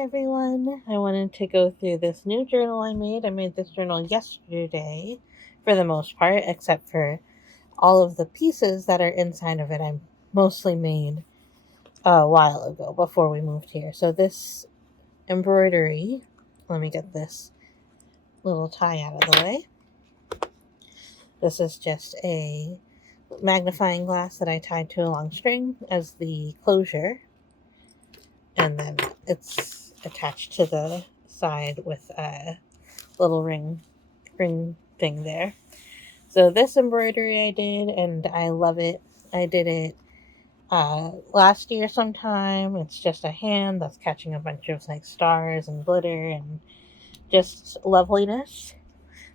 Hi everyone. I wanted to go through this new journal I made. I made this journal yesterday for the most part, except for all of the pieces that are inside of it. I mostly made a while ago before we moved here. So this embroidery, let me get this little tie out of the way. This is just a magnifying glass that I tied to a long string as the closure, and then it's attached to the side with a little ring thing there. So this embroidery I did, and I love it. I did it last year sometime. It's just a hand that's catching a bunch of like stars and glitter and just loveliness.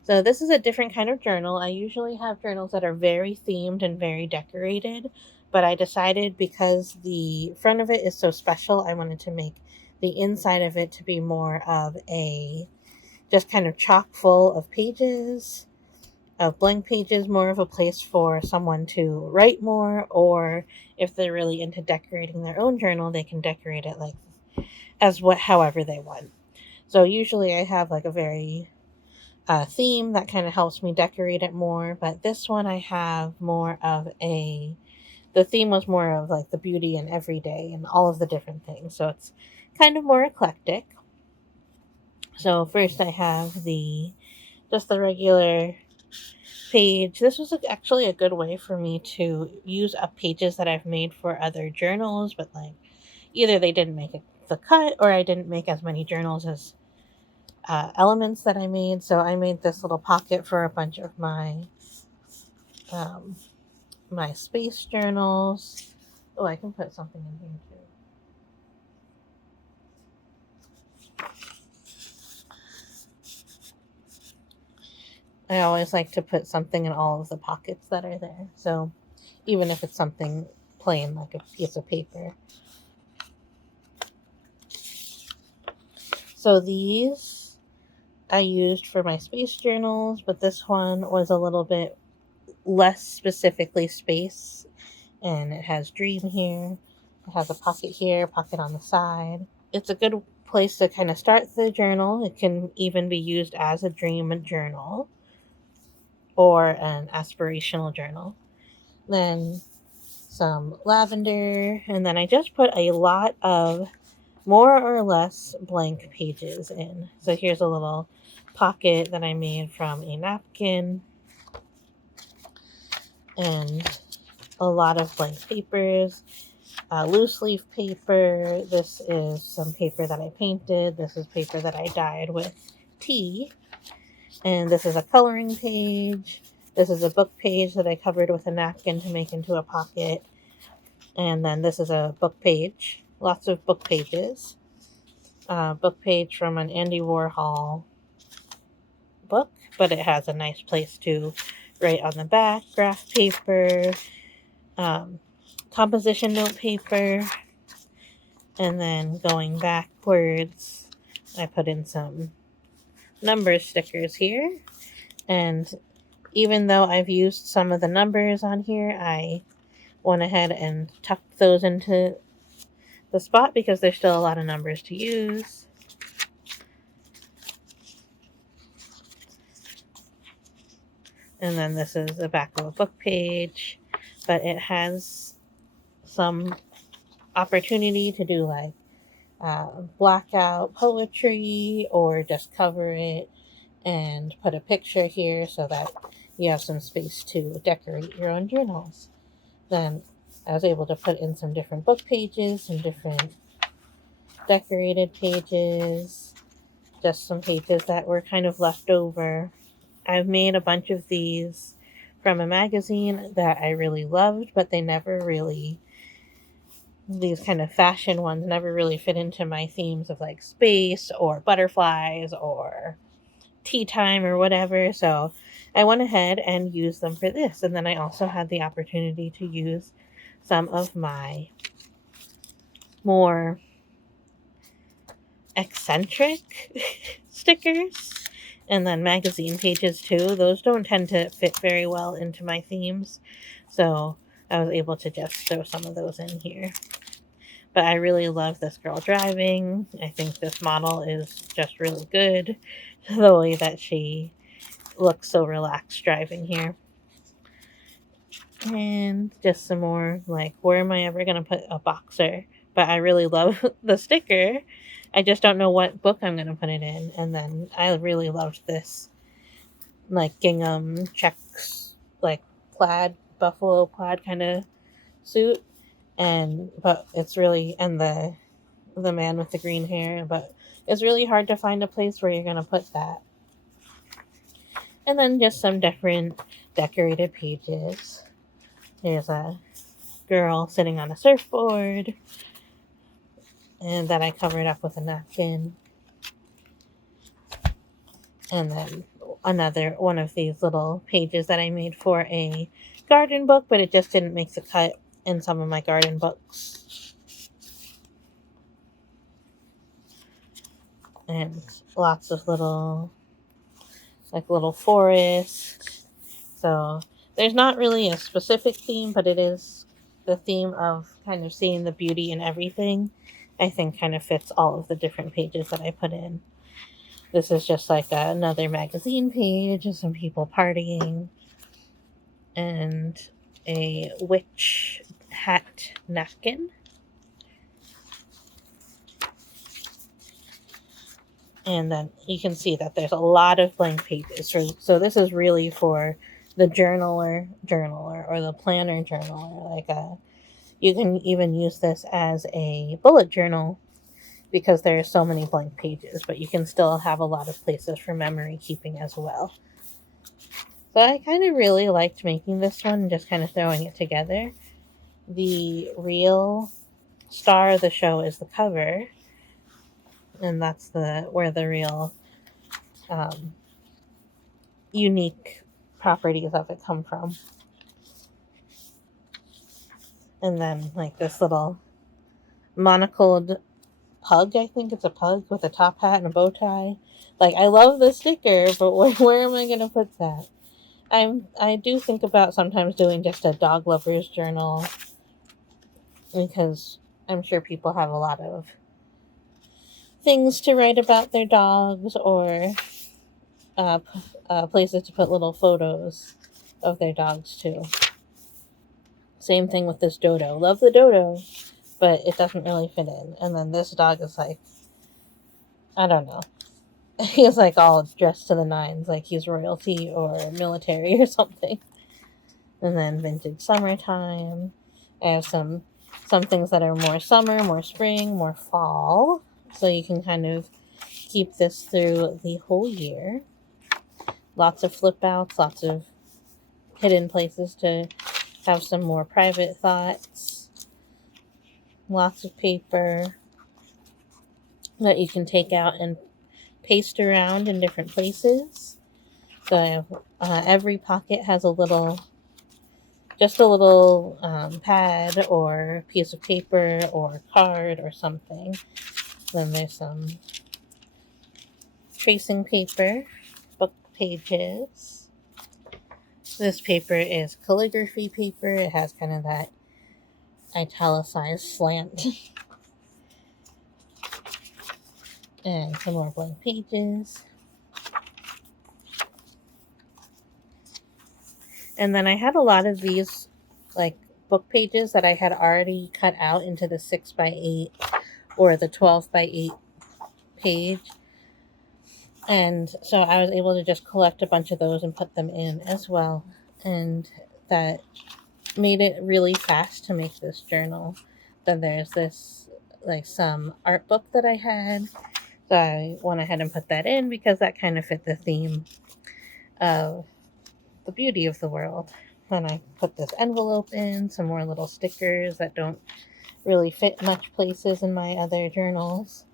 So this is a different kind of journal. I usually have journals that are very themed and very decorated, but I decided because the front of it is so special, I wanted to make the inside of it to be more of a just kind of chock full of pages, of blank pages, more of a place for someone to write more, or if they're really into decorating their own journal, they can decorate it like as what however they want. So usually I have like a very theme that kind of helps me decorate it more, but this one I have more of a the theme was more of like the beauty and everyday and all of the different things. So it's kind of more eclectic. So first I have the just the regular page. This was actually a good way for me to use up pages that I've made for other journals, but like either they didn't make the cut or I didn't make as many journals as elements that I made. So I made this little pocket for a bunch of um, my space journals. Oh, I can put something in here too. I always like to put something in all of the pockets that are there. So even if it's something plain like a piece of paper. So these I used for my space journals, but this one was a little bit less specifically space. And it has dream here. It has a pocket here, pocket on the side. It's a good place to kind of start the journal. It can even be used as a dream journal or an aspirational journal. Then some lavender, and then I just put a lot of more or less blank pages in. So here's a little pocket that I made from a napkin and a lot of blank papers, loose leaf paper. This is some paper that I painted. This is paper that I dyed with tea. And this is a coloring page. This is a book page that I covered with a napkin to make into a pocket. And then this is a book page. Lots of book pages. Book page from an Andy Warhol book, but it has a nice place to write on the back. Graph paper, composition note paper, and then going backwards, I put in some number stickers here. And even though I've used some of the numbers on here, I went ahead and tucked those into the spot because there's still a lot of numbers to use. And then this is the back of a book page, but it has some opportunity to do like blackout poetry or just cover it and put a picture here so that you have some space to decorate your own journals. Then I was able to put in some different book pages, some different decorated pages, just some pages that were kind of left over. I've made a bunch of these from a magazine that I really loved, but they never really, these kind of fashion ones never really fit into my themes of like space or butterflies or tea time or whatever. So I went ahead and used them for this. And then I also had the opportunity to use some of my more eccentric stickers and then magazine pages too. Those don't tend to fit very well into my themes. So I was able to just throw some of those in here. But I really love this girl driving. I think this model is just really good. The way that she looks so relaxed driving here. And just some more, like, where am I ever going to put a boxer? But I really love the sticker. I just don't know what book I'm going to put it in. And then I really loved this, like, gingham checks, like, plaid, buffalo plaid kind of suit. But it's really, and the man with the green hair, but it's really hard to find a place where you're going to put that. And then just some different decorated pages. There's a girl sitting on a surfboard, and that I covered up with a napkin. And then another one of these little pages that I made for a garden book, but it just didn't make the cut in some of my garden books. And lots of little forest. So there's not really a specific theme, but it is the theme of kind of seeing the beauty in everything. I think kind of fits all of the different pages that I put in. This is just like another magazine page of some people partying, and a witch hat napkin. And then you can see that there's a lot of blank pages. So this is really for the journaler or the planner journaler. You can even use this as a bullet journal because there are so many blank pages, but you can still have a lot of places for memory keeping as well. So I kind of really liked making this one and just kind of throwing it together. The real star of the show is the cover, and that's where the real unique properties of it come from. And then like this little monocled pug, I think it's a pug with a top hat and a bow tie. Like, I love the sticker, but where am I gonna put that? I do think about sometimes doing just a dog lover's journal, because I'm sure people have a lot of things to write about their dogs, or places to put little photos of their dogs too. Same thing with this dodo. Love the dodo, but it doesn't really fit in. And then this dog is like, I don't know. He's like all dressed to the nines, like he's royalty or military or something. And then vintage summertime. I have some things that are more summer, more spring, more fall. So you can kind of keep this through the whole year. Lots of flip outs, lots of hidden places to have some more private thoughts. Lots of paper that you can take out and paste around in different places. So every pocket has a little pad or piece of paper or card or something. Then there's some tracing paper, book pages. This paper is calligraphy paper. It has kind of that italicized slant. And some more blank pages. And then I had a lot of these like book pages that I had already cut out into the 6x8 or the 12x8 page. And so I was able to just collect a bunch of those and put them in as well. And that made it really fast to make this journal. Then there's this, like, some art book that I had. So I went ahead and put that in because that kind of fit the theme of the beauty of the world. Then I put this envelope in, some more little stickers that don't really fit much places in my other journals.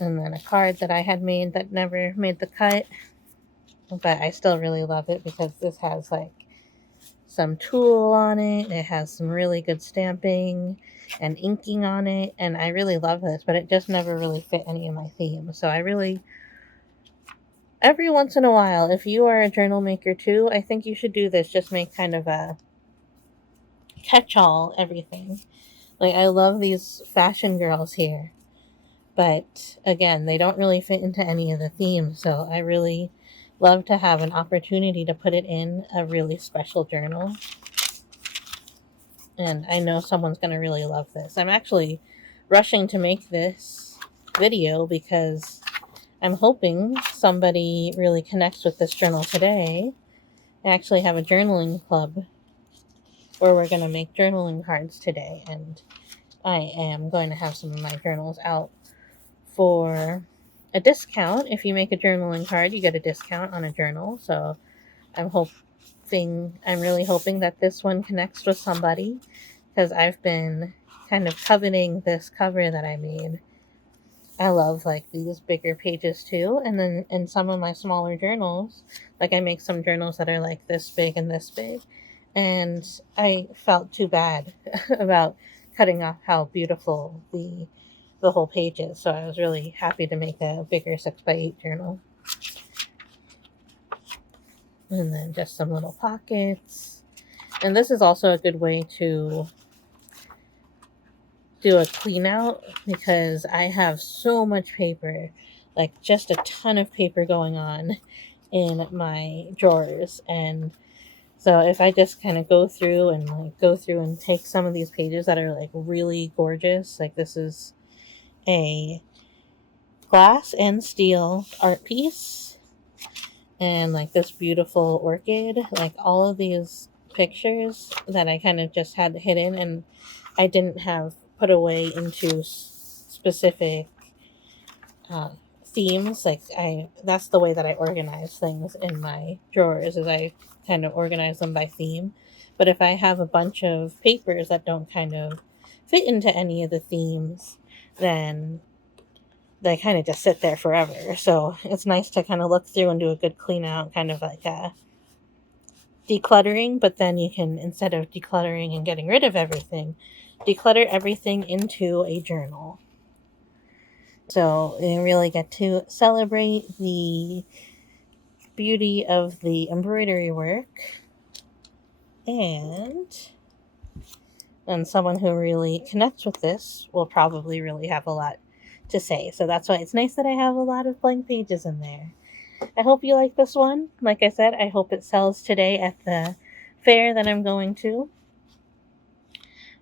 And then a card that I had made that never made the cut, but I still really love it because this has like some tulle on it. It has some really good stamping and inking on it, and I really love this, but it just never really fit any of my themes. So I really, every once in a while, if you are a journal maker too, I think you should do this. Just make kind of a catch-all everything. Like, I love these fashion girls here, but again, they don't really fit into any of the themes, so I really love to have an opportunity to put it in a really special journal. And I know someone's going to really love this. I'm actually rushing to make this video because I'm hoping somebody really connects with this journal today. I actually have a journaling club where we're going to make journaling cards today, and I am going to have some of my journals out for a discount. If you make a journaling card, you get a discount on a journal. So I'm really hoping that this one connects with somebody, because I've been kind of coveting this cover that I made. I love like these bigger pages too. And then in some of my smaller journals, like I make some journals that are like this big and this big. And I felt too bad about cutting off how beautiful the whole page is. So I was really happy to make a bigger 6x8 journal. And then just some little pockets. And this is also a good way to do a clean out, because I have so much paper, like just a ton of paper going on in my drawers. And so if I just kind of go through and take some of these pages that are like really gorgeous, like this is a glass and steel art piece, and like this beautiful orchid, like all of these pictures that I kind of just had hidden and I didn't have put away into specific themes. Like that's the way that I organize things in my drawers, is I kind of organize them by theme. But if I have a bunch of papers that don't kind of fit into any of the themes, then they kind of just sit there forever. So it's nice to kind of look through and do a good clean out, kind of like a decluttering. But then you can, instead of decluttering and getting rid of everything, declutter everything into a journal. So you really get to celebrate the beauty of the embroidery work, and someone who really connects with this will probably really have a lot to say. So that's why it's nice that I have a lot of blank pages in there. I hope you like this one. Like I said, I hope it sells today at the fair that I'm going to.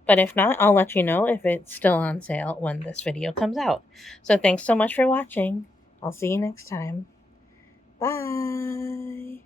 But if not, I'll let you know if it's still on sale when this video comes out. So thanks so much for watching. I'll see you next time. Bye.